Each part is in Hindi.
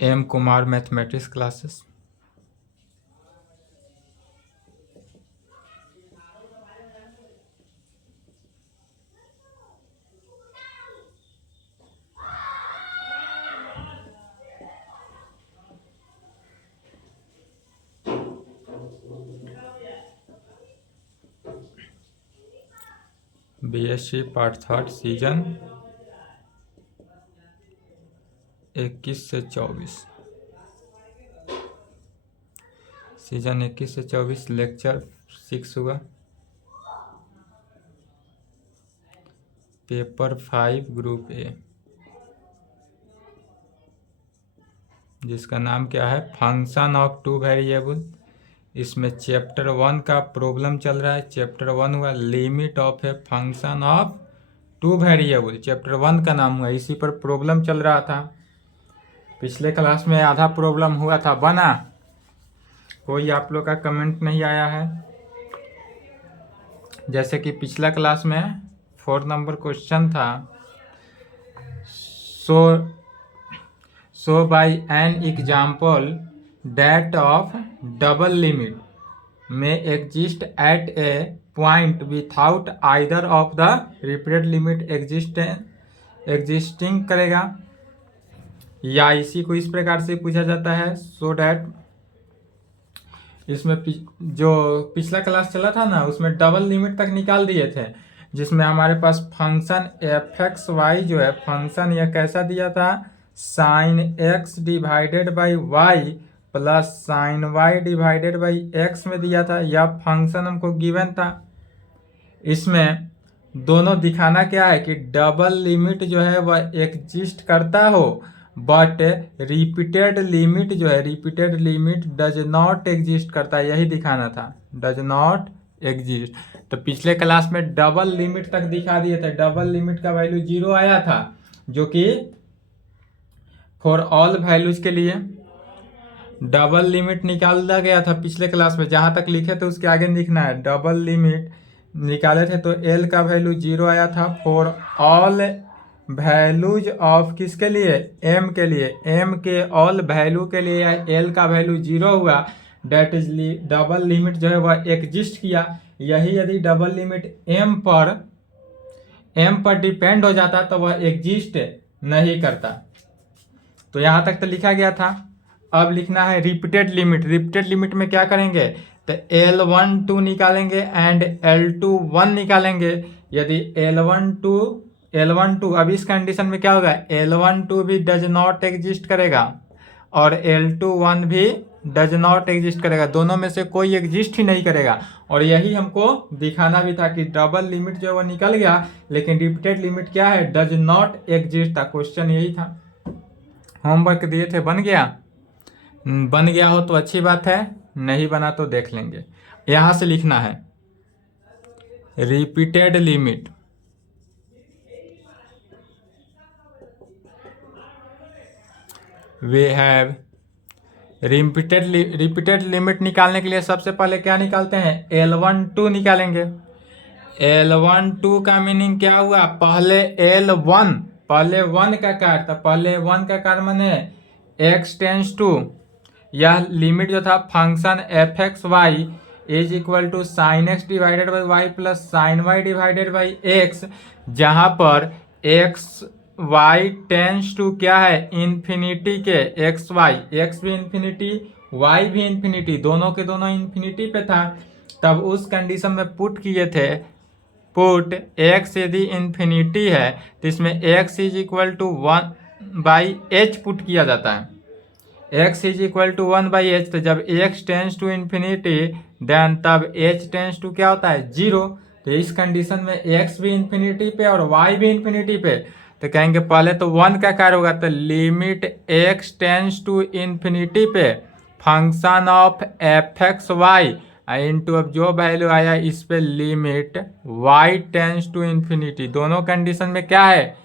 M Kumar mathematics classes. BSc part third session 21 से 24, सीजन 21 से 24 लेक्चर 6 हुआ। पेपर 5 ग्रुप ए, जिसका नाम क्या है, फंक्शन ऑफ टू वेरिएबल। इसमें चैप्टर 1 का प्रॉब्लम चल रहा है। चैप्टर 1 हुआ limit of a function of two variable, chapter 1 का नाम हुआ। इसी पर प्रॉब्लम चल रहा था। पिछले क्लास में आधा प्रॉब्लम हुआ था, बना। कोई आप लोग का कमेंट नहीं आया है। जैसे कि पिछला क्लास में 4 नंबर क्वेश्चन था, so by an example that of double limit में exist at a point without either of the repeated limit existing करेगा, या इसी को इस प्रकार से पूछा जाता है। सो डैट, इसमें जो पिछला क्लास चला था ना, उसमें डबल लिमिट तक निकाल दिए थे, जिसमें हमारे पास फंक्शन एफ एक्स वाई जो है, फंक्शन यह कैसा दिया था, sine x divided by Y plus sine Y divided by x में दिया था। यह फंक्शन हमको गिवन था। इसमें दोनों दिखाना क्या है कि डबल लिमिट जो है वह एग्जिस्ट करता हो, बट रिपीटेड लिमिट जो है, repeated limit does not exist करता है, यही दिखाना था, डज नॉट एग्जिस्ट। तो पिछले क्लास में डबल लिमिट तक दिखा दिए थे। डबल लिमिट का वैल्यू 0 आया था, जो कि फॉर ऑल वैल्यूज के लिए डबल लिमिट निकाला गया था पिछले क्लास में। जहां तक लिखे थे उसके आगे लिखना है। डबल लिमिट निकाले थे तो एल का वैल्यू 0 आया था फॉर ऑल वैल्यूज ऑफ, किसके लिए, एम के लिए। एम के ऑल वैल्यू के लिए एल का वैल्यू 0 हुआ, डेट इज डबल लिमिट जो है वह एग्जिस्ट किया। यही यदि डबल लिमिट एम पर डिपेंड हो जाता तो वह एग्जिस्ट नहीं करता। तो यहाँ तक तो लिखा गया था। अब लिखना है रिपीटेड लिमिट। रिपीटेड लिमिट में क्या करेंगे, तो L12 निकालेंगे एंड L21 निकालेंगे। यदि L12 अब इस कंडीशन में क्या होगा, L12 भी डज नॉट एग्जिस्ट करेगा और L21 भी डज नॉट एग्जिस्ट करेगा। दोनों में से कोई एग्जिस्ट ही नहीं करेगा। और यही हमको दिखाना भी था कि डबल लिमिट जो है वो निकल गया, लेकिन रिपीटेड लिमिट क्या है, डज नॉट एग्जिस्ट था। क्वेश्चन यही था, होमवर्क दिए थे, बन गया। बन गया हो तो अच्छी बात है, नहीं बना तो देख लेंगे। यहां से लिखना है repeated limit, we have repeated limit निकालने के लिए सबसे पहले क्या निकालते हैं, L12 निकालेंगे। L12 का मीनिंग क्या हुआ, पहले L1, पहले 1 का कार था, पहले 1 का कार माने x टेंस टू, यह लिमिट जो था function F x y is equal to sine x divided by Y plus sine Y divided by x, जहां पर एक्स वाई टेंस टू क्या है, इन्फिनिटी के, एक्स वाई, एक्स भी इन्फिनिटी वाई भी इन्फिनिटी, दोनों के दोनों इन्फिनिटी पे था। तब उस कंडीशन में पुट किए थे, पुट एक्स यदि इन्फिनिटी है तो इसमें x is equal to 1 by h put किया जाता है। x is equal to 1 by h, तो जब x tends to infinity then तब h टेंस टू क्या होता है, 0। तो इस कंडीशन में x भी इन्फिनिटी पे और y भी इन्फिनिटी पे, तो कहेंगे पहले तो 1 का कार्य होगा, तो limit x tends to infinity पे function of F x Y into, अब जो वैल्यू आया इस पे limit y tends to infinity. दोनों कंडीशन में क्या है,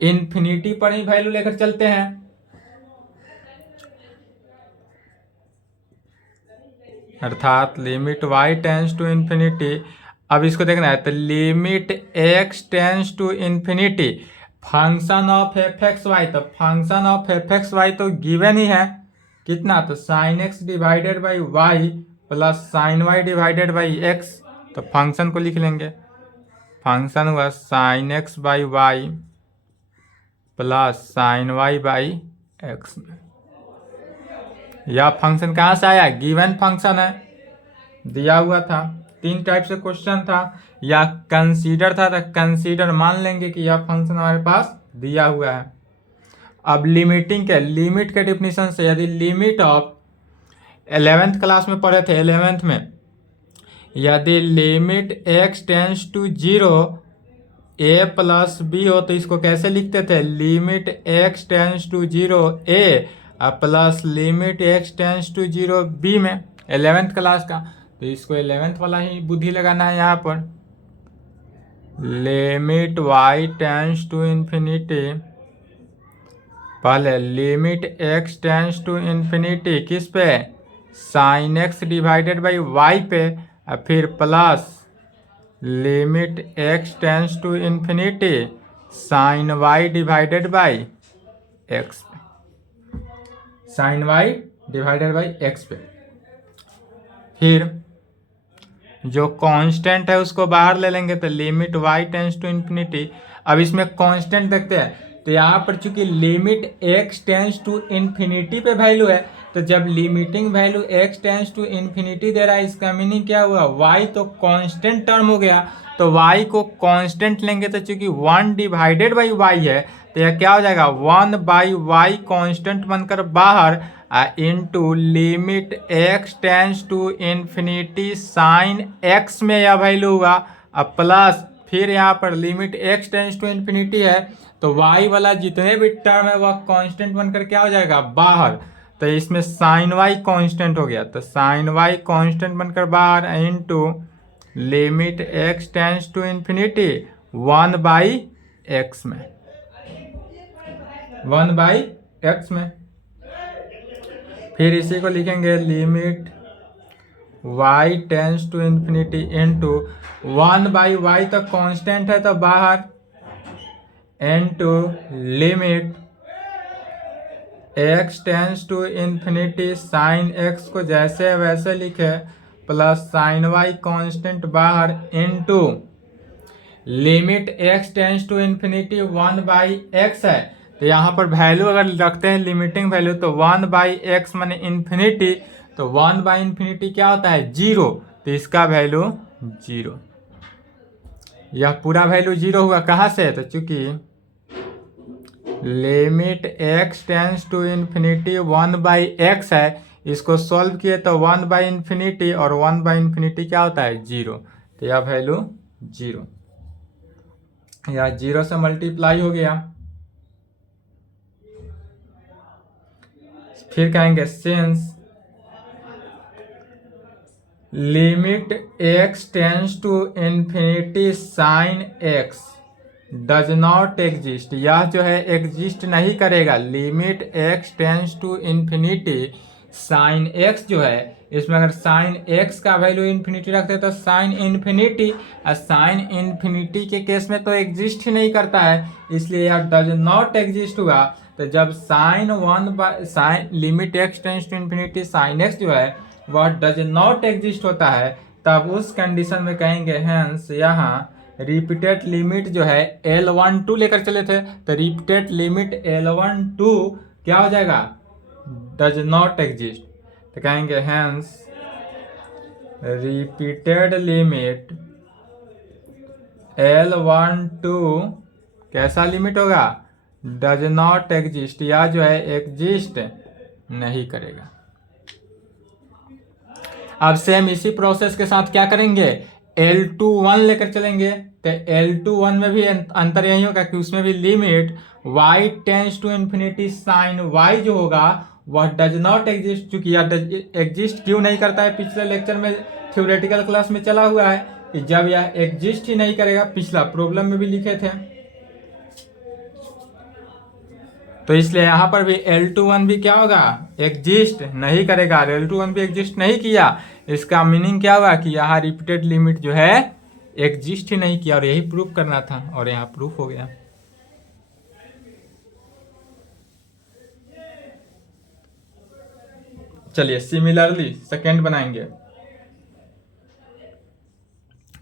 इन्फिनिटी पर ही वैल्यू लेकर चलते हैं। अर्थात limit y tends to infinity. अब इसको देखना है, तो limit x tends to infinity, function of F x Y, तो function of F x Y तो गिवन ही है, कितना, तो sine x divided by Y plus sine Y divided by X. तो फंक्शन को लिख लेंगे, फंक्शन हुआ sine X by Y plus sine Y by X. यह फंक्शन कहाँ से आया, गिवन फंक्शन है, दिया हुआ था। 3 टाइप से क्वेश्चन था, या कंसीडर था, तो कंसीडर मान लेंगे कि यह फंक्शन हमारे पास दिया हुआ है। अब लिमिटिंग के, लिमिट के डिफिनीशन से, यदि लिमिट ऑफ 11th क्लास में पढ़े थे, 11th में, यदि limit x tends to 0 a plus B हो तो इसको कैसे लिखते थे, limit x tends to 0 a plus limit x tends to 0 b में, 11th क्लास का। तो इसको 11th वाला ही बुद्धि लगाना है यहाँ पर। Limit y tends to infinity, पहले limit x tends to infinity किस पे, sine x divided by Y पे, और फिर plus limit x tends to infinity sine Y divided by X पे, sine Y divided by X पे। फिर जो कांस्टेंट है उसको बाहर ले लेंगे, तो limit y tends to infinity. अब इसमें कांस्टेंट देखते हैं, तो यहाँ पर चूंकि limit x tends to infinity पे वैल्यू है, तो जब limiting value x tends to infinity दे रहा है, इसका मीनिंग क्या हुआ, y तो कांस्टेंट टर्म हो गया। तो y को कांस्टेंट लेंगे, तो चूंकि 1 डिवाइडेड बाई y है, तो यह क्या हो जाएगा, 1 बाई वाई कांस्टेंट बनकर बाहर, into limit x tends to infinity sine x में यह वैल्यू हुआ, अब प्लस फिर यहाँ पर limit x tends to infinity है, तो y वाला जितने भी टर्म है वह कांस्टेंट बनकर क्या हो जाएगा, बाहर। तो इसमें साइन y कांस्टेंट हो गया, तो साइन y कांस्टेंट बनकर बाहर, into limit x tends to infinity 1 by x में, 1 बाई एक्स में। फिर इसी को लिखेंगे limit y tends to infinity into 1 by y तो कांस्टेंट है तो बाहर, into limit x tends to infinity sine x को जैसे वैसे लिखे, प्लस साइन y कांस्टेंट बाहर, into limit x tends to infinity 1 by x है। तो यहाँ पर वैल्यू अगर रखते हैं लिमिटिंग वैल्यू, तो 1 बाई एक्स माने इन्फिनिटी, तो 1 बाई इन्फिनिटी क्या होता है, 0, तो इसका वैल्यू 0। यह पूरा वैल्यू 0 हुआ, कहाँ से, तो चूंकि limit x tends to infinity 1 by x है, इसको सॉल्व किए तो 1 बाई इन्फिनिटी, और 1 बाई इन्फिनिटी क्या होता है, 0, तो यह वैल्यू 0, यह 0 से मल्टीप्लाई हो गया। फिर कहेंगे since limit x tends to infinity sine x does not exist, यह जो है एग्जिस्ट नहीं करेगा, limit x tends to infinity sine x जो है, इसमें अगर साइन x का वैल्यू इन्फिनिटी रखते तो साइन इन्फिनिटी, और साइन इन्फिनिटी के केस में तो एग्जिस्ट ही नहीं करता है, इसलिए यह डज नॉट एग्जिस्ट हुआ। तो जब sine 1 by sine limit x tends to infinity sine x जो है वह डज नॉट एग्जिस्ट होता है, तब उस कंडीशन में कहेंगे हेंस यहाँ रिपीटेड लिमिट जो है L12 लेकर चले थे, तो रिपीटेड लिमिट L12 क्या हो जाएगा, डज नॉट एग्जिस्ट। तो कहेंगे हेंस रिपीटेड लिमिट L12 कैसा लिमिट होगा, डज नॉट एग्जिस्ट, या जो है एग्जिस्ट नहीं करेगा। अब सेम इसी प्रोसेस के साथ क्या करेंगे, L21 लेकर चलेंगे, तो L21 में भी अंतर यही होगा कि उसमें भी limit y tends to infinity sine y जो होगा वह डज नॉट एग्जिस्ट, चूंकि यह एग्जिस्ट क्यों नहीं करता है, पिछले लेक्चर में थ्योरेटिकल क्लास में चला हुआ है कि जब यह एग्जिस्ट ही नहीं करेगा, पिछला प्रॉब्लम में भी लिखे थे। तो इसलिए यहाँ पर भी L21 भी क्या होगा, एग्जिस्ट नहीं करेगा। L21 भी एग्जिस्ट नहीं किया, इसका मीनिंग क्या हुआ कि यहाँ रिपीटेड लिमिट जो है एग्जिस्ट ही नहीं किया, और यही प्रूफ करना था, और यहाँ प्रूफ हो गया। चलिए सिमिलरली सेकेंड बनाएंगे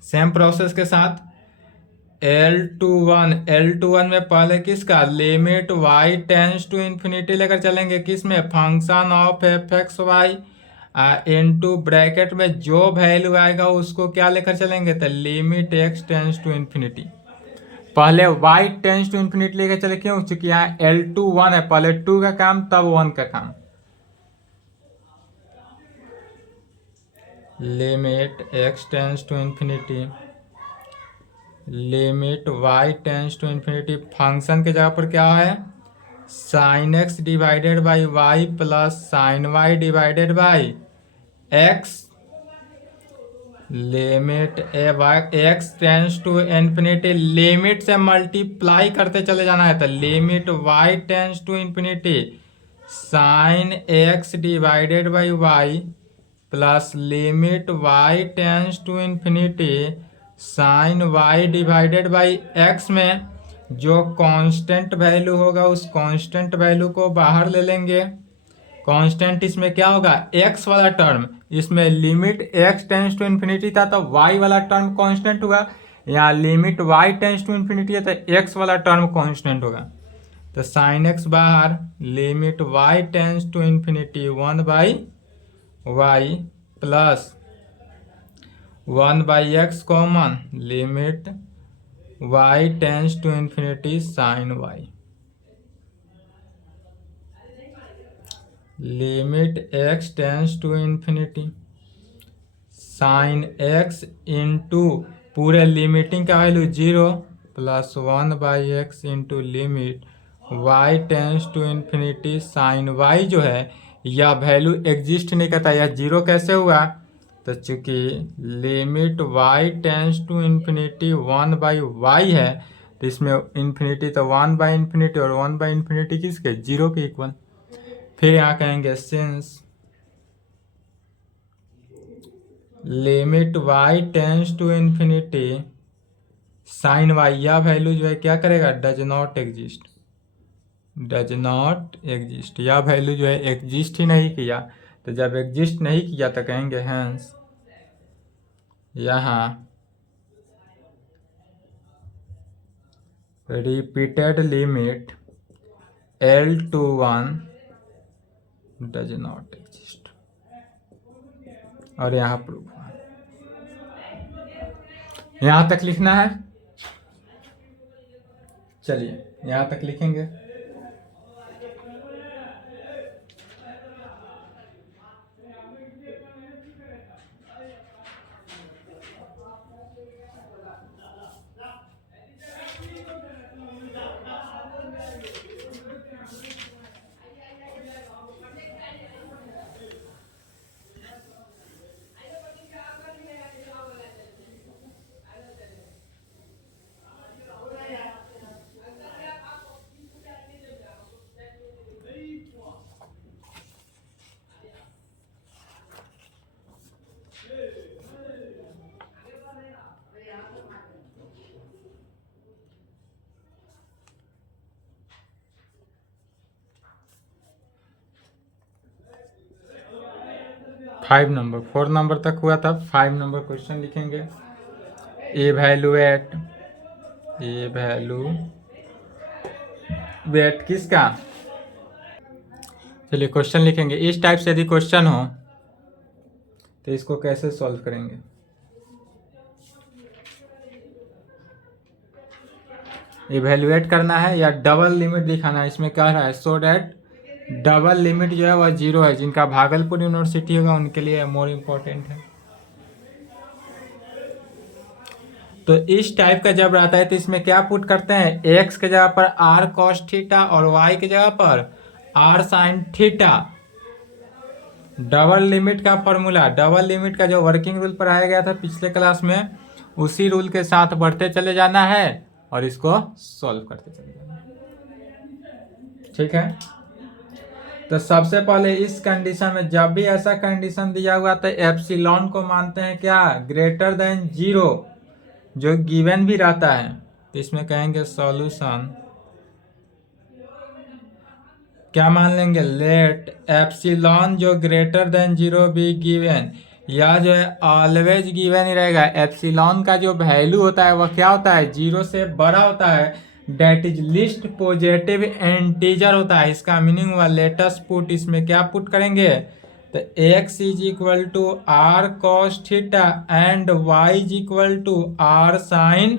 सेम प्रोसेस के साथ L21 में पहले किसका limit y tends to infinity लेकर चलेंगे, किस में function of F x y into bracket में जो वैल्यू आएगा उसको क्या लेकर चलेंगे, तो limit x tends to infinity. पहले y टेंस टू इन्फिनिटी लेकर चले, क्यों, चूंकि यहाँ L21 है, पहले 2 का काम तब 1 का काम। Limit x tends to infinity limit y tends to infinity, function के जगह पर क्या है sine x divided by Y plus sine Y divided by x. Limit x tends to infinity, limit से मल्टीप्लाई करते चले जाना है, तो limit y tends to infinity sine x divided by Y plus limit y tends to infinity sine y divided by x में जो कांस्टेंट वैल्यू होगा उस कांस्टेंट वैल्यू को बाहर ले लेंगे। कांस्टेंट इसमें क्या होगा x वाला टर्म, इसमें limit x tends to infinity था तो y वाला टर्म कांस्टेंट होगा, यहाँ limit y tends to infinity है तो x वाला टर्म कांस्टेंट होगा। तो साइन x बाहर, limit y tends to infinity 1 by Y plus 1 by x common, limit y tends to infinity sine y। Limit x tends to infinity sine x into पूरे लिमिटिंग का value 0 plus 1 by x into limit y tends to infinity sine y जो है यह वैल्यू एग्जिस्ट नहीं करता, यह 0 कैसे हुआ, तो चूंकि limit y tends to infinity 1 by y है तो इसमें इन्फिनिटी तो 1 बाई इन्फिनिटी और 1 बाई इन्फिनिटी किसके 0 के इक्वल। फिर यहाँ कहेंगे since limit y tends to infinity sine y, या वैल्यू जो है क्या करेगा डज नॉट एग्जिस्ट, या वैल्यू जो है एग्जिस्ट ही नहीं किया, तो जब एग्जिस्ट नहीं किया तो कहेंगे हैंस यहाँ repeated limit L21 does not exist, और यहाँ प्रूफ यहाँ तक लिखना है। चलिए यहाँ तक लिखेंगे। फाइव नंबर 4 नंबर तक हुआ था, 5 नंबर क्वेश्चन लिखेंगे। एवैल्यूएट किसका, चलिए क्वेश्चन लिखेंगे। इस टाइप से यदि क्वेश्चन हो तो इसको कैसे सॉल्व करेंगे। इवेल्युएट करना है या डबल लिमिट दिखाना है, इसमें क्या रहा है सो डैट डबल लिमिट जो है वह 0 है, जिनका भागलपुर यूनिवर्सिटी होगा उनके लिए मोर इम्पोर्टेंट है। तो इस टाइप का जब रहता है तो इसमें क्या पुट करते हैं, x के जगह पर r cos थीटा और y के जगह पर r sin theta. Double limit का फॉर्मूला, डबल लिमिट का जो वर्किंग रूल पढ़ाया गया था पिछले क्लास में, उसी रूल के साथ बढ़ते चले जाना है और इसको सॉल्व करते चले जाना है। ठीक है, तो सबसे पहले इस कंडीशन में जब भी ऐसा कंडीशन दिया हुआ तो एप्सिलॉन को मानते हैं क्या ग्रेटर देन 0, जो गिवन भी रहता है। तो इसमें कहेंगे सॉल्यूशन क्या मान लेंगे, लेट एप्सिलॉन जो ग्रेटर देन 0 बी गिवन, या जो है ऑलवेज गिवन ही रहेगा। एप्सिलॉन का जो वैल्यू होता है वह क्या होता है, 0 से बड़ा होता है, that is least positive integer होता है। इसका मीनिंग हुआ लेटस पुट, इसमें क्या पुट करेंगे, तो x is equal to r cos theta and y is equal to r sine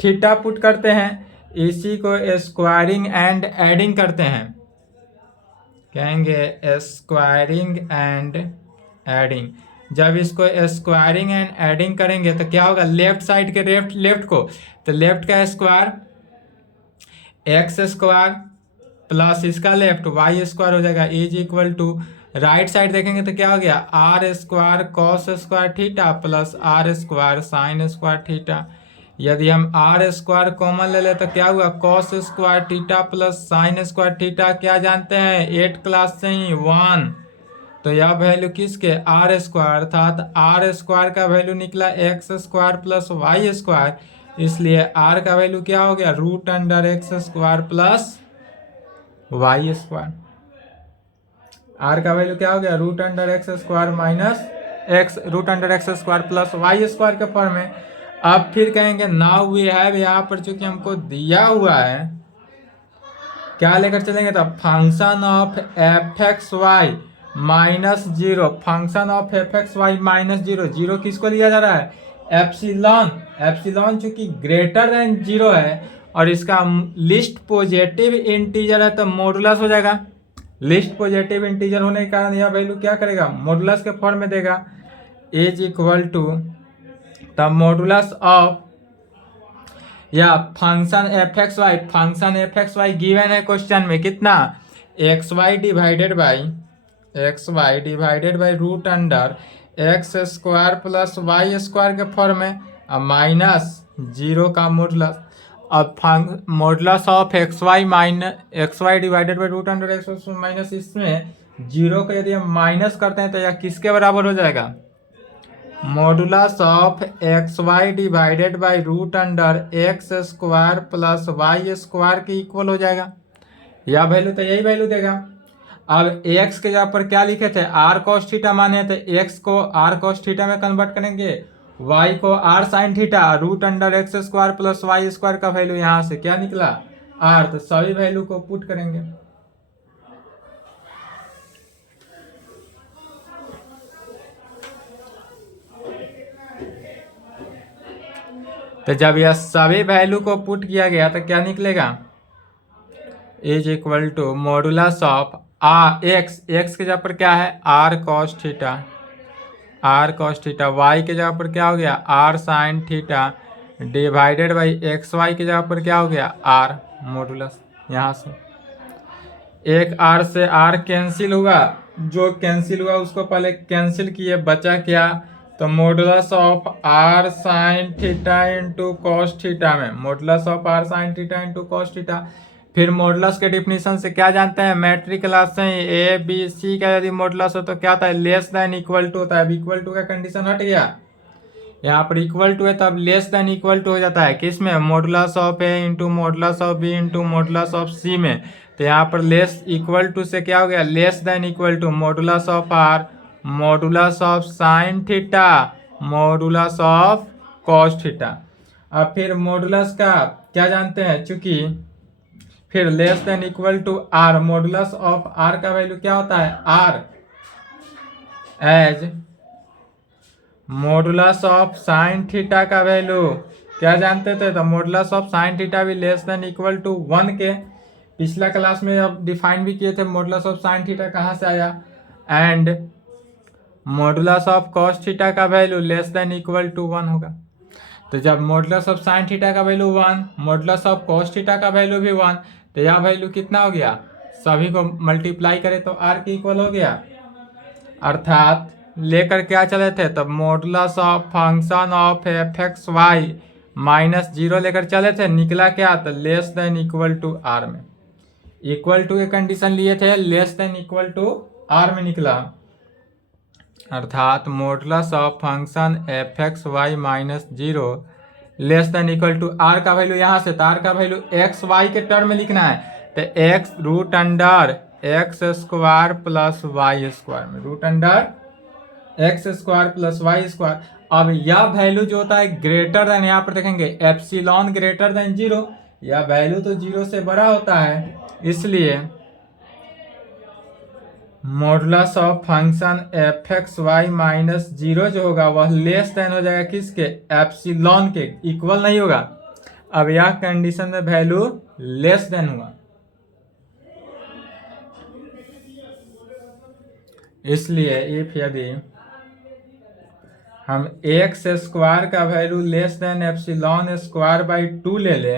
theta put करते हैं। इसी को स्क्वायरिंग एंड एडिंग करते हैं, कहेंगे स्क्वायरिंग एंड एडिंग। जब इसको स्क्वायरिंग एंड एडिंग करेंगे तो क्या होगा, लेफ्ट साइड के लेफ्ट को, तो लेफ्ट का स्क्वायर एक्स स्क्वायर प्लस इसका लेफ्ट वाई स्क्वायर हो जाएगा, is equal to right side देखेंगे तो क्या हो गया, r square cos square theta plus r square sine square theta. यदि हम आर स्क्वायर कॉमन ले ले तो क्या हुआ, cos square theta plus sign square theta क्या जानते हैं 8 क्लास से ही 1। तो यह वैल्यू किसके, आर स्क्वायर, अर्थात आर स्क्वायर का वैल्यू निकला x square plus Y square, इसलिए आर का वैल्यू क्या हो गया, root under x square plus Y square. R का वैल्यू क्या हो गया, root under x square minus x root under x square plus Y square के फॉर्म में। अब फिर कहेंगे नाउ वी हैव, यहाँ पर चूंकि हमको दिया हुआ है, क्या लेकर चलेंगे, तो function of F x y minus 0, function of F x y minus 0, 0 किसको लिया जा रहा है, एप्सिलॉन। एप्सिलॉन चूंकि ग्रेटर देन 0 है और इसका लिस्ट पॉजिटिव इंटीजर है तो मॉडुलस हो जाएगा। लिस्ट पॉजिटिव इंटीजर होने के कारण यह वैल्यू क्या करेगा, मॉडुलस के फॉर्म में देगा, is equal to the modulus of, या function F x Y, function F x Y given है क्वेश्चन में कितना, X Y divided by root under x square plus Y square के फॉर्म में माइनस 0 का मॉडुलस। अब modulus of x Y divided by root under X minus, इसमें 0 को यदि हम माइनस करते हैं तो यह किसके बराबर हो जाएगा, modulus of x Y divided by root under x square plus Y square के इक्वल हो जाएगा। यह वैल्यू तो यही वैल्यू देगा। अब x के जगह पर क्या लिखे थे, आर कॉस थीटा माने थे, x को आर कॉस थीटा में कन्वर्ट करेंगे, y को r sine theta, root under x square plus Y square का वैल्यू यहाँ से क्या निकला, आर, तो सभी वैल्यू को पुट करेंगे। तो जब यह सभी वैल्यू को पुट किया गया तो क्या निकलेगा, is equal to modulus of x के जगह पर क्या है, आर कॉस थीटा, वाई के जगह पर क्या हो गया, r sine theta divided by x y के जगह पर क्या हो गया, आर मॉडुलस। यहाँ से एक आर से आर कैंसिल हुआ, जो कैंसिल हुआ उसको पहले कैंसिल किए, बचा क्या, तो modulus of R sine theta into cos theta में, modulus of R sine theta into cos theta. फिर मॉडुलस के डिफिनीशन से क्या जानते हैं, मैट्रिक क्लास से ए बी सी का यदि मॉडुलस हो तो क्या होता है, लेस देन इक्वल टू होता है। अब इक्वल टू का कंडीशन हट गया, यहाँ पर इक्वल टू है तब लेस देन इक्वल टू हो जाता है, किसमें, modulus of A into modulus of B into modulus of C में। तो यहाँ पर लेस इक्वल टू से क्या हो गया, less than equal to modulus of r, modulus of sine theta, modulus of cos theta. अब फिर मॉडुलस का क्या जानते हैं, चूंकि फिर less than equal to r, modulus of r का वैल्यू क्या होता है, r as modulus of sine theta का वैल्यू क्या जानते थे, तो मॉडुलस ऑफ साइन थीटा भी लेस देन इक्वल टू 1 के, पिछला क्लास में अब डिफाइन भी किए थे मॉडुलस ऑफ साइन थीटा कहाँ से आया, and modulus of cos theta का value less than equal to 1 होगा। तो जब मॉडुलस ऑफ साइन थीटा का value 1, modulus of cos theta का वैल्यू भी 1, तो यह वैल्यू कितना हो गया, सभी को मल्टीप्लाई करें तो आर के इक्वल हो गया, अर्थात लेकर क्या चले थे, तब modulus of function of F x y minus 0 लेकर चले थे, निकला क्या, तो less than equal to r में, इक्वल टू के कंडीशन लिए थे, less than equal to r में निकला, अर्थात modulus of function F x y minus 0 less than equal to r का वैल्यू यहाँ से, तो आर का वैल्यू एक्स वाई के टर्म में लिखना है, तो x root under x square plus Y square में, root under x square plus Y square. अब यह वैल्यू जो होता है ग्रेटर देन, यहाँ पर देखेंगे एप्सिलॉन ग्रेटर देन 0, यह वैल्यू तो 0 से बड़ा होता है, इसलिए modulus of function F x y minus 0 जो होगा वह लेस देन हो जाएगा किसके, एप्सिलॉन के, इक्वल नहीं होगा। अब यह कंडीशन में वैल्यू लेस देन हुआ, इसलिए इफ यदि हम एक्स स्क्वायर का value less than epsilon square by 2 ले ले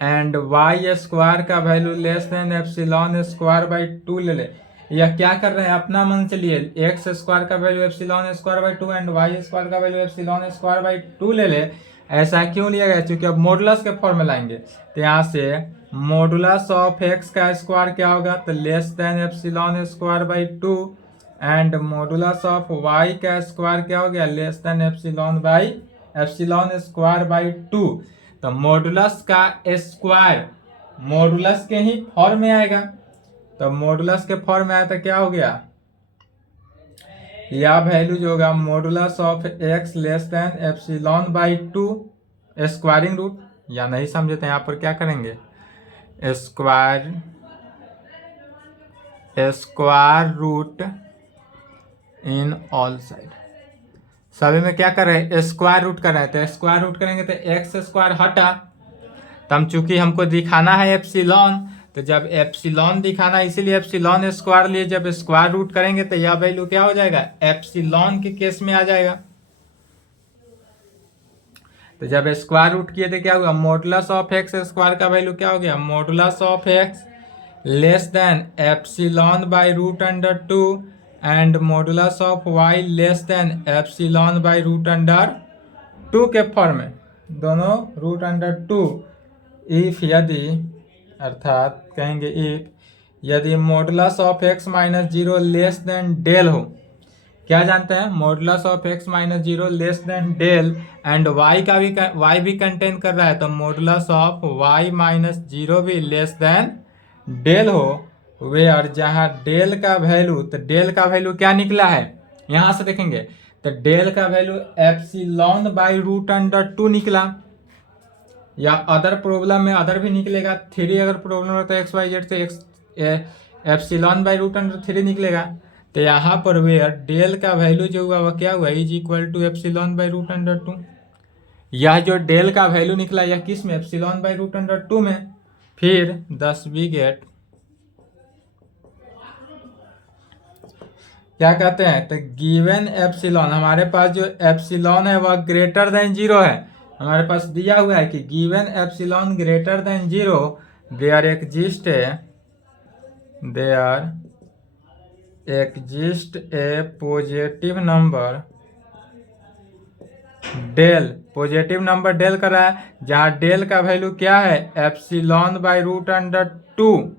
एंड वाई स्क्वायर का value less than epsilon square by 2 ले ले, यह क्या कर रहे हैं अपना मन चलिए, एक्स स्क्वायर का value epsilon square by 2 and y square का वैल्यू एप्सिलॉन स्क्वायर बाई 2 ले ले। ऐसा क्यों लिया गया, क्योंकि अब मॉडुलस के फॉर्म में लाएंगे, तो यहाँ से मॉडुलस ऑफ एक्स का स्क्वायर क्या होगा, तो less than epsilon square by 2 and modulus of y का स्क्वायर क्या हो गया, less than epsilon by epsilon square by 2। तो मॉडुलस का स्क्वायर मॉडुलस के ही फॉर्म में आएगा, तो मॉडुलस के फॉर्म में आया तो क्या हो गया, या वैल्यू जो होगा modulus of x less than epsilon by 2 squaring root, या नहीं समझे तो यहाँ पर क्या करेंगे, square root in all side, सभी में क्या कर रहे हैं, स्क्वायर रूट कर रहे हैं, तो स्क्वायर रूट करेंगे तो एक्स स्क्वायर हटा, तो हम चूंकि हमको दिखाना है एप्सिलॉन, तो जब एप्सिलॉन दिखाना है इसीलिए एप्सिलॉन स्क्वायर लिए, जब स्क्वायर रूट करेंगे तो यह वैल्यू क्या हो जाएगा, एप्सिलॉन के केस में आ जाएगा। तो जब स्क्वायर रूट किए तो क्या हुआ, मॉडुलस ऑफ एक्स स्क्वायर का वैल्यू क्या हो गया, modulus of x less than epsilon by root under 2 and modulus of y less than epsilon by root under 2 के फॉर्म में, दोनों रूट अंडर 2। इफ यदि, अर्थात कहेंगे इफ यदि modulus of x minus 0 less than del हो, क्या जानते हैं, modulus of x minus 0 less than del and y का भी वाई भी कंटेन कर रहा है, तो मॉडुलस ऑफ वाई माइनस 0 भी लेस देन डेल हो, वेयर जहाँ डेल का वैल्यू, तो डेल का वैल्यू क्या निकला है, यहाँ से देखेंगे तो डेल का value epsilon by root under 2 निकला, या अदर प्रॉब्लम में अदर भी निकलेगा 3, अगर प्रॉब्लम हो तो एक्स वाई जेड से x epsilon by root under 3 निकलेगा। तो यहाँ पर वेयर डेल का वैल्यू जो हुआ वह क्या हुआ, is equal to epsilon by root under 2। यह जो डेल का वैल्यू निकला यह किस में, एप्सिलॉन बाई रूट अंडर 2 में। फिर 10 वी गेट, क्या कहते हैं, तो गिवन एप्सिलॉन, हमारे पास जो एप्सिलॉन है वह ग्रेटर देन 0 है, हमारे पास दिया हुआ है कि given epsilon greater than 0 there exist a positive number del, positive number del कर रहा है, जहाँ डेल का वैल्यू क्या है, एप्सिलॉन बाई रूट अंडर 2,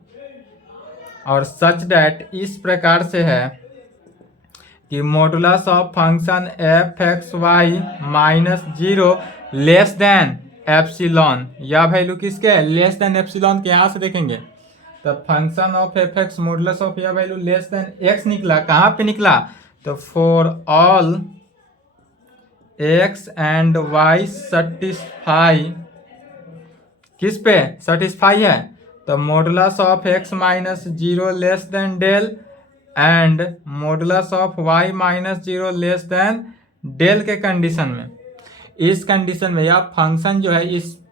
और सच दैट इस प्रकार से है कि modulus of function F x y minus 0 less than epsilon, या वैल्यू किसके है, लेस देन एप्सिलॉन के, यहाँ से देखेंगे तो function of F x modulus of यह वैल्यू लेस देन एक्स निकला, कहाँ पे निकला, तो for all x and y satisfy, किस पे सेटिस्फाई है, तो modulus of x minus 0 less than del and modulus of y minus 0 less than del के कंडीशन में। इस कंडीशन में यह फंक्शन जो है,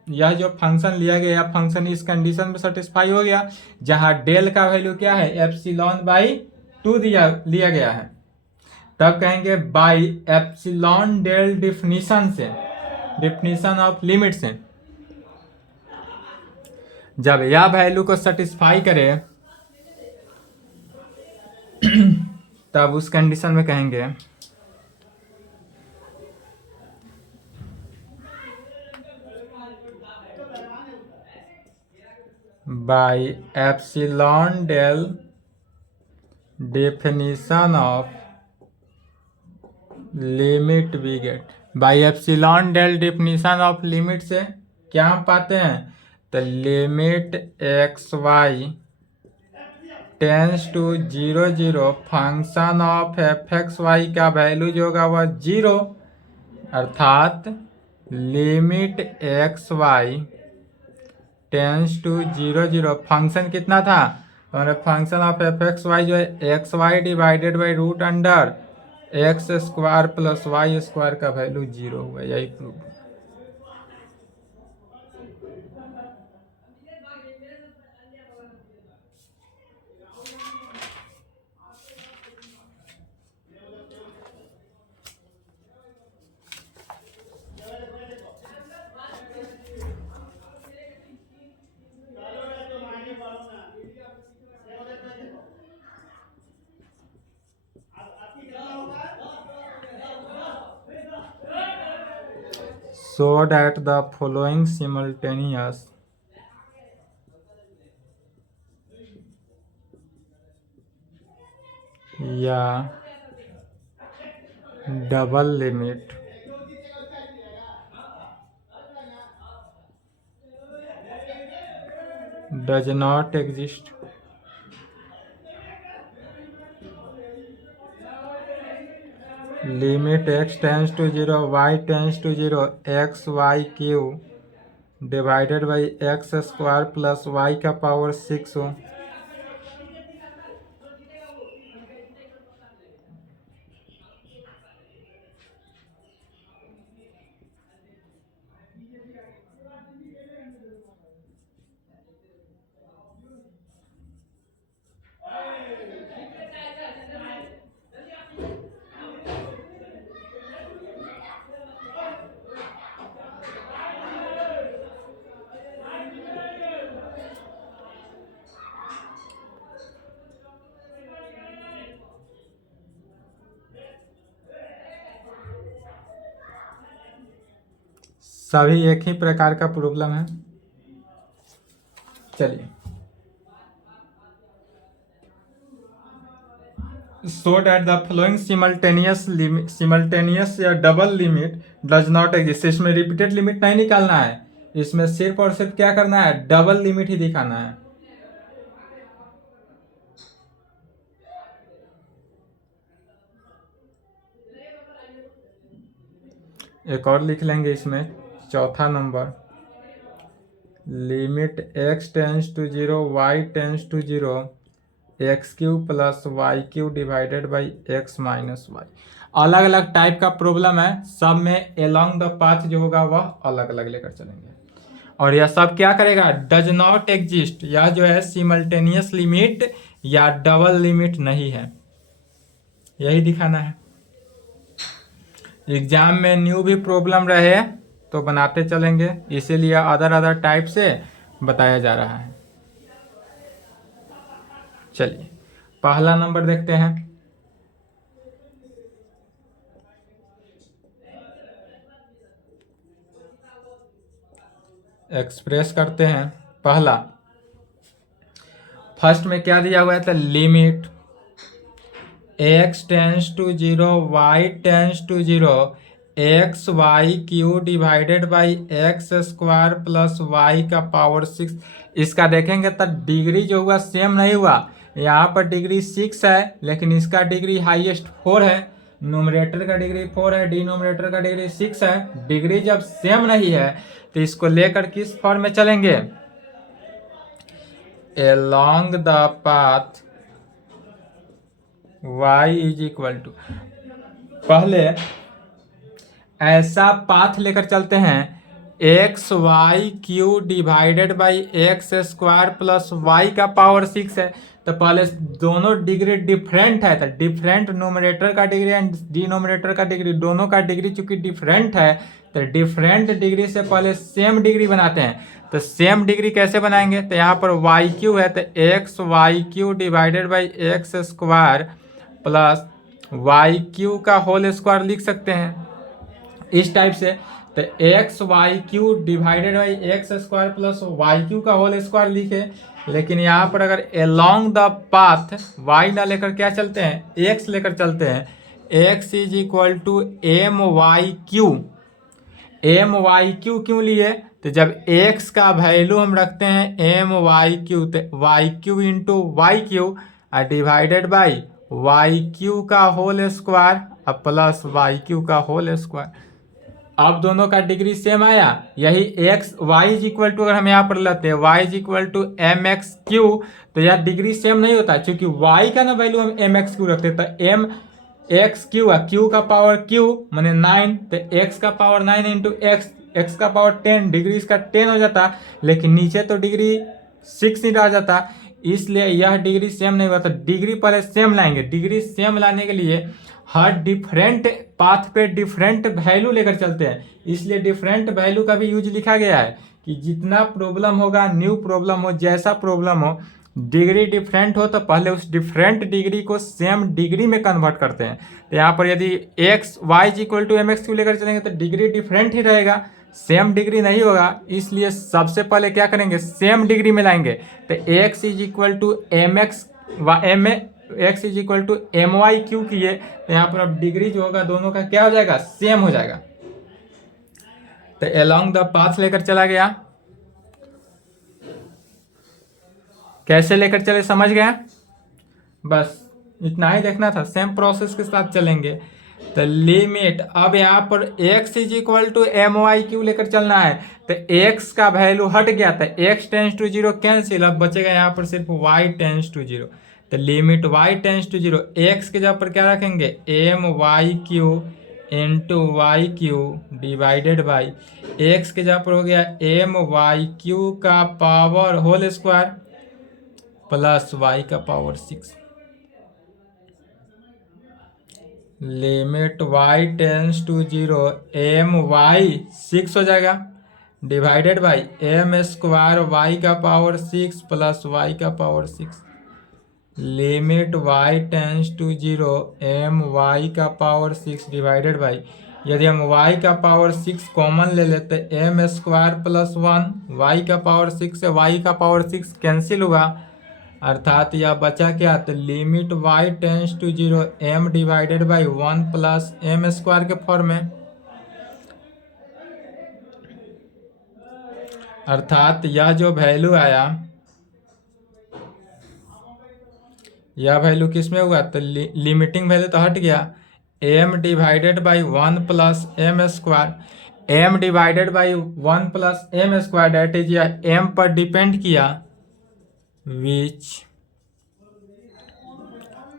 यह जो फंक्शन लिया गया यह फंक्शन इस कंडीशन में सेटिस्फाई हो गया, जहां डेल का वैल्यू क्या है, एप्सिलॉन बाई 2 लिया गया है। तब कहेंगे बाई एप्सिलॉन डेल डिफिनीशन से, डिफिनीशन ऑफ लिमिट से, जब यह वैल्यू को सेटिस्फाई करे तब उस कंडीशन में कहेंगे by epsilon del definition of limit we get, by epsilon del definition of limit से क्या हम पाते हैं, तो limit x y tends to 0 function of F x y का वैल्यू जो होगा वह 0, अर्थात limit x y tends to 0 function कितना था, तो हमारे function of F x y जो है x Y divided by root under x square plus Y square का वैल्यू 0 हुआ, यही proof. So that the following simultaneous या double limit does not exist limit x tends to 0 y tends to 0 x y Q divided by x square plus Y का पावर 6 हो। सभी एक ही प्रकार का प्रॉब्लम है। चलिए, so that the flowing simultaneous या double limit does not exist. इसमें रिपीटेड लिमिट नहीं निकालना है, इसमें सिर्फ और सिर्फ क्या करना है, डबल लिमिट ही दिखाना है। एक और लिख लेंगे इसमें, चौथा number, limit x tends to 0 y tends to 0 x Q plus y Q divided by x minus y. अलग अलग टाइप का प्रॉब्लम है, सब में एलोंग द पाथ जो होगा वह अलग अलग लेकर चलेंगे। और यह सब क्या करेगा, डज नॉट एग्जिस्ट, यह जो है सिमल्टेनियस लिमिट या डबल लिमिट नहीं है, यही दिखाना है। एग्जाम में न्यू भी प्रॉब्लम रहे तो बनाते चलेंगे, इसीलिए अदर टाइप से बताया जा रहा है। चलिए, पहला नंबर देखते हैं। एक्सप्रेस करते हैं। पहला, फर्स्ट में क्या दिया हुआ है, तो limit x tends to 0 y tends to 0 x y Q divided by x square plus Y का पावर 6। इसका देखेंगे तो डिग्री जो हुआ सेम नहीं हुआ, यहाँ पर डिग्री 6 है लेकिन इसका डिग्री हाईएस्ट 4 है, नोमरेटर का डिग्री 4 है, डिनोमिनेटर का डिग्री 6 है। डिग्री जब सेम नहीं है तो इसको लेकर किस फॉर्म में चलेंगे, along the path y is equal to, पहले ऐसा पाथ लेकर चलते हैं x y Q divided by x square plus Y का पावर 6 है। तो पहले दोनों डिग्री डिफरेंट है, तो डिफरेंट नोमिनेटर का डिग्री एंड डिनोमिनेटर का डिग्री, दोनों का डिग्री चूंकि डिफरेंट है तो डिफरेंट डिग्री से पहले सेम डिग्री बनाते हैं। तो सेम डिग्री कैसे बनाएंगे, तो यहाँ पर वाई क्यू है तो x y Q divided by x square plus y Q का होल स्क्वायर लिख सकते हैं इस टाइप से। तो x y Q divided by x square plus y Q का होल स्क्वायर लिखे, लेकिन यहाँ पर अगर एलोंग द पाथ y ना लेकर क्या चलते हैं, x लेकर चलते हैं, x is equal to m Y cube. M Y cube क्यों लिए, तो जब x का वैल्यू हम रखते हैं एम वाई क्यू, तो y Q into Y cube और डिवाइडेड बाई वाई क्यू का होल स्क्वायर और प्लस वाई क्यू का होल स्क्वायर। अब दोनों का डिग्री सेम आया। यही x y is equal to, अगर हम यहाँ पर लेते हैं y is equal to m x cube, तो यार डिग्री सेम नहीं होता, क्योंकि वाई का ना वैल्यू हम एम एक्स क्यू रखते हैं, तो एम एक्स क्यू है, क्यू का पावर क्यू माने 9, तो एक्स का पावर 9 इंटू एक्स, एक्स का पावर 10, डिग्री इसका 10 हो जाता, लेकिन नीचे तो डिग्री 6 ही रह जाता, इसलिए यह डिग्री सेम नहीं हुआ। तो डिग्री पहले सेम लाएंगे। डिग्री सेम लाने के लिए हर डिफरेंट पाथ पे डिफरेंट वैल्यू लेकर चलते हैं, इसलिए डिफरेंट वैल्यू का भी यूज लिखा गया है कि जितना प्रॉब्लम होगा, न्यू प्रॉब्लम हो, जैसा प्रॉब्लम हो, डिग्री डिफरेंट हो तो पहले उस डिफरेंट डिग्री को सेम डिग्री में कन्वर्ट करते हैं। तो यहाँ पर यदि x y is equal to m x cube लेकर चलेंगे तो डिग्री डिफरेंट ही रहेगा, सेम डिग्री नहीं होगा, इसलिए सबसे पहले क्या करेंगे, सेम डिग्री में लाएंगे। तो x is equal to m x m x is equal to m Y cube किए, तो यहाँ पर अब डिग्री जो होगा दोनों का क्या हो जाएगा, सेम हो जाएगा। तो अलोंग द पाथ लेकर चला गया। कैसे लेकर चले समझ गए, बस इतना ही देखना था, सेम प्रोसेस के साथ चलेंगे। तो लिमिट, अब यहाँ पर x is equal to m Y cube लेकर चलना है, तो x का वैल्यू हट गया था, x tends to zero cancel, अब बचेगा यहाँ पर सिर्फ y टेंस टू जीरो। तो limit y tends to zero, x के जगह पर क्या रखेंगे, M Y Q into Y Q divided by X के जगह पर हो गया एम वाई क्यू का power whole square plus Y का power 6। Limit y tends to zero, M Y 6 हो जाएगा divided by M square Y का पावर 6 प्लस वाई का power 6। Limit y tends to zero, M y का पावर 6 डिवाइडेड बाई, यदि हम y का पावर 6 कॉमन ले लेते एम स्क्वायर प्लस 1, वाई का पावर 6 से y का पावर 6 कैंसिल हुआ, अर्थात यह बचा क्या, तो limit y tends to zero m divided by 1 plus m square के फॉर्म में, अर्थात यह जो वैल्यू आया, यह वैल्यू किस में हुआ, तो लिमिटिंग वैल्यू तो हट गया, m divided by 1 plus m square, m divided by 1 plus m square, that is यह m पर डिपेंड किया, विच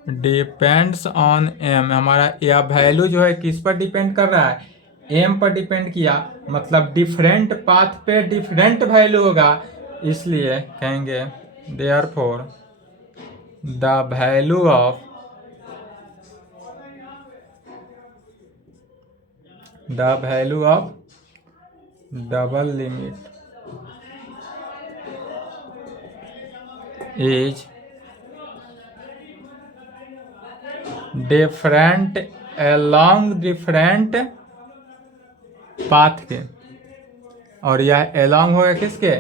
डिपेंड्स ऑन m, हमारा यह वैल्यू जो है किस पर डिपेंड कर रहा है, m पर डिपेंड किया, मतलब डिफरेंट पाथ पे डिफरेंट वैल्यू होगा, इसलिए कहेंगे therefore the value of double limit is different along different path के, और यह अलोंग होगा किसके,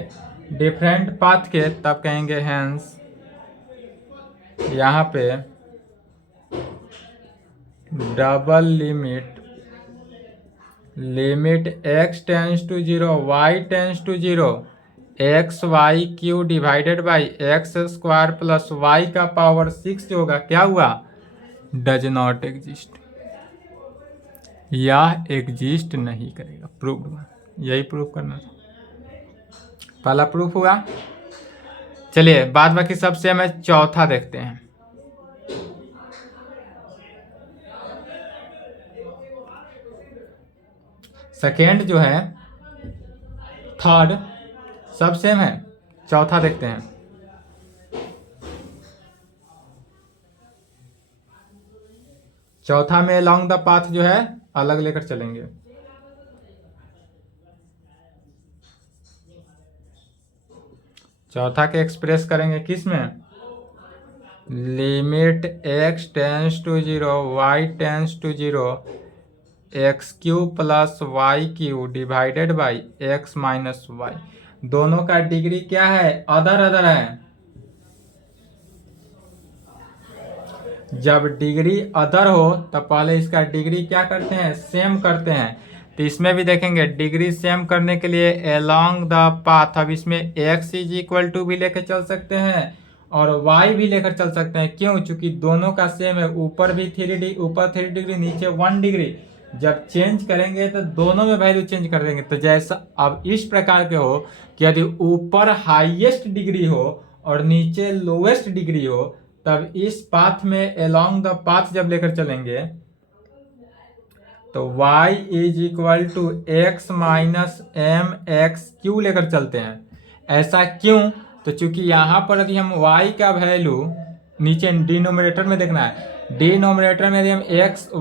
डिफरेंट पाथ के, तब कहेंगे हेंस यहाँ पे double limit x tends to zero y tends to zero x y Q divided by x square plus Y का पावर 6 जो होगा, क्या हुआ, डज नॉट एग्जिस्ट, यह एग्जिस्ट नहीं करेगा, प्रूफ हुआ, यही प्रूफ करना था, पहला प्रूफ हुआ। चलिए बाद बाकी सब सेम है, चौथा देखते हैं। सेकेंड जो है, थर्ड सब सेम है, चौथा देखते हैं। चौथा में अलोंग द पाथ जो है अलग लेकर चलेंगे। चौथा के एक्सप्रेस करेंगे किस में, limit x tends to zero y tends to zero x Q plus y Q divided by x minus y, दोनों का डिग्री क्या है, अदर अदर है। जब डिग्री अदर हो तब पहले इसका डिग्री क्या करते हैं, सेम करते हैं। तो इसमें भी देखेंगे डिग्री सेम करने के लिए अलोंग द पाथ, अब इसमें x इज इक्वल टू भी लेकर चल सकते हैं और y भी लेकर चल सकते हैं। क्यों? चूंकि दोनों का सेम है, ऊपर भी 3 डिग्री नीचे 1 डिग्री। जब चेंज करेंगे तो दोनों में वैल्यू चेंज कर देंगे। तो जैसा अब इस प्रकार के हो कि यदि ऊपर हाईएस्ट डिग्री हो और नीचे लोवेस्ट डिग्री हो, तब इस पाथ में अलोंग द पाथ जब लेकर चलेंगे तो y is equal to x minus M x cube लेकर चलते हैं। ऐसा क्यों? तो चूंकि यहाँ पर यदि हम y का वैल्यू नीचे डिनोमिनेटर में देखना है, डिनोमिनेटर में यदि हम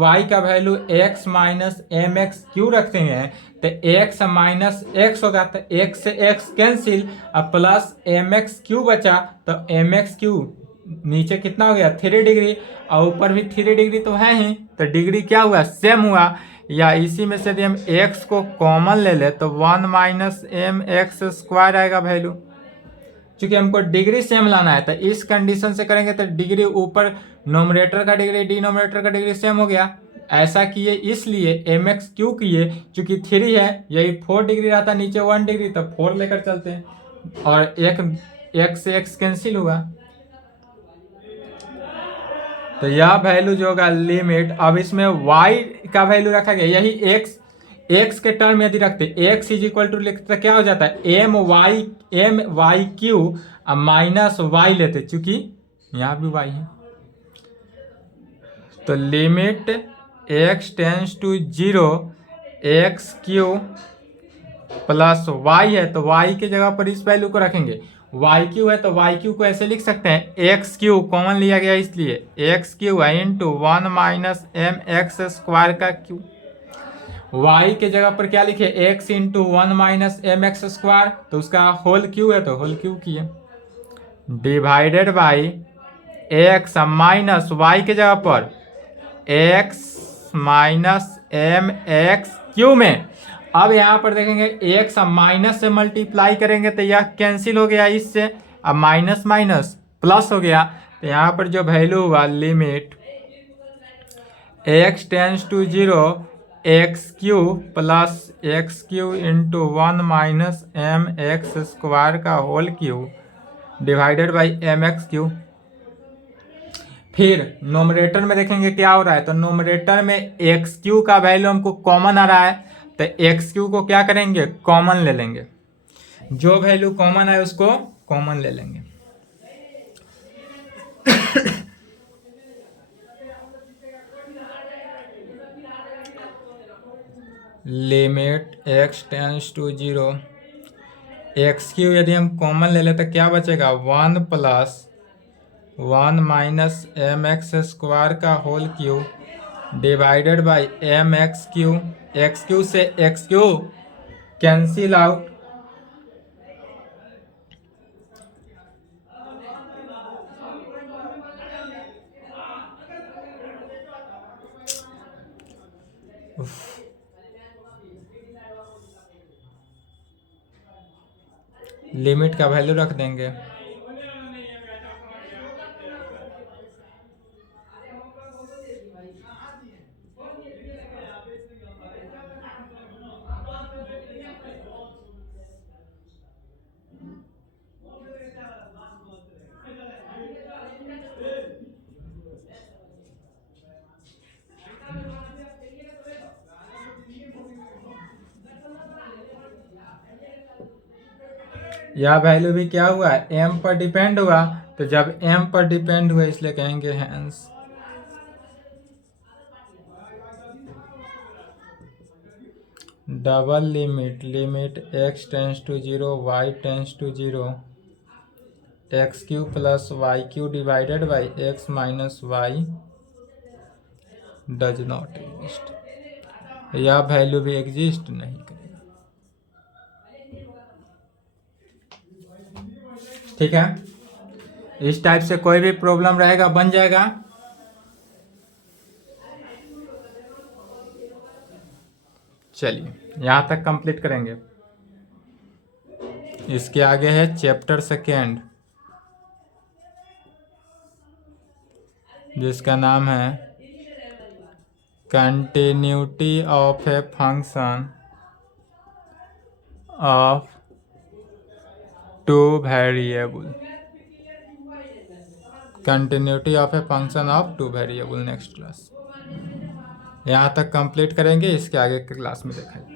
y का value x minus M x cube रखते हैं तो x माइनस एक्स होगा, तो x से x कैंसिल, अब प्लस एम एक्स क्यू बचा, तो एम एक्स क्यू नीचे कितना हो गया 3 डिग्री और ऊपर भी 3 डिग्री तो है ही, तो डिग्री क्या हुआ सेम हुआ। या इसी में से यदि हम x को कॉमन ले ले तो 1 माइनस एम एक्स स्क्वायर आएगा वैल्यू। चूंकि हमको डिग्री सेम लाना है तो इस कंडीशन से करेंगे तो डिग्री ऊपर नोमिनेटर का डिग्री डिनोमिनेटर का डिग्री सेम हो गया। ऐसा किए इसलिए एम एक्स क्यू किए, चूंकि 3 है, यही 4 डिग्री रहता नीचे 1 डिग्री, तो 4 लेकर चलते हैं और एक से एक्स कैंसिल हुआ। तो यह वैल्यू जो होगा लिमिट, अब इसमें y का वैल्यू रखा गया, यही x के टर्म यदि रखते x इज इक्वल टू लिखते तो क्या हो जाता है m Y cube minus y लेते, चूंकि यहाँ भी y है। तो limit x tends to 0 x Q plus y है, तो y की जगह पर इस वैल्यू को रखेंगे। वाई क्यू है तो वाई क्यू को ऐसे लिख सकते हैं, एक्स क्यू कॉमन लिया गया इसलिए x Q into 1 minus M x square का क्यू। वाई के जगह पर क्या लिखे x into 1 minus M x square, तो उसका होल क्यू है तो होल क्यू किए, divided by x minus y के जगह पर x minus M x cube में। अब यहाँ पर देखेंगे एक्स माइनस से मल्टीप्लाई करेंगे तो यह कैंसिल हो गया इससे, अब माइनस माइनस प्लस हो गया, तो यहाँ पर जो वैल्यू हुआ limit x tends to 0 x Q plus X Q into 1 minus M x square का whole Q divided by M x Q. फिर नोमिनेटर में देखेंगे क्या हो रहा है, तो नोमिनेटर में एक्स क्यू का वैल्यू हमको कॉमन आ रहा है, तो एक्स क्यू को क्या करेंगे कॉमन ले लेंगे, जो वैल्यू कॉमन है उसको कॉमन ले लेंगे। Limit x tends to 0 x Q यदि हम कॉमन ले लें तो क्या बचेगा 1 plus 1 minus M x square का whole Q divided by M x Q से X Q cancel out, limit का वैल्यू रख देंगे। यह वैल्यू भी क्या हुआ एम पर डिपेंड हुआ, तो जब एम पर डिपेंड हुआ इसलिए कहेंगे hence double limit x tends to 0 y tends to 0 x Q plus y Q divided by x minus y does not exist. यह वैल्यू भी एग्जिस्ट नहीं करेगा। ठीक है, इस टाइप से कोई भी प्रॉब्लम रहेगा बन जाएगा। चलिए यहाँ तक कंप्लीट करेंगे। इसके आगे है चैप्टर सेकेंड जिसका नाम है continuity of a function of two variable, continuity of a function of two variable। Next class यहाँ तक कंप्लीट करेंगे, इसके आगे के क्लास में देखेंगे।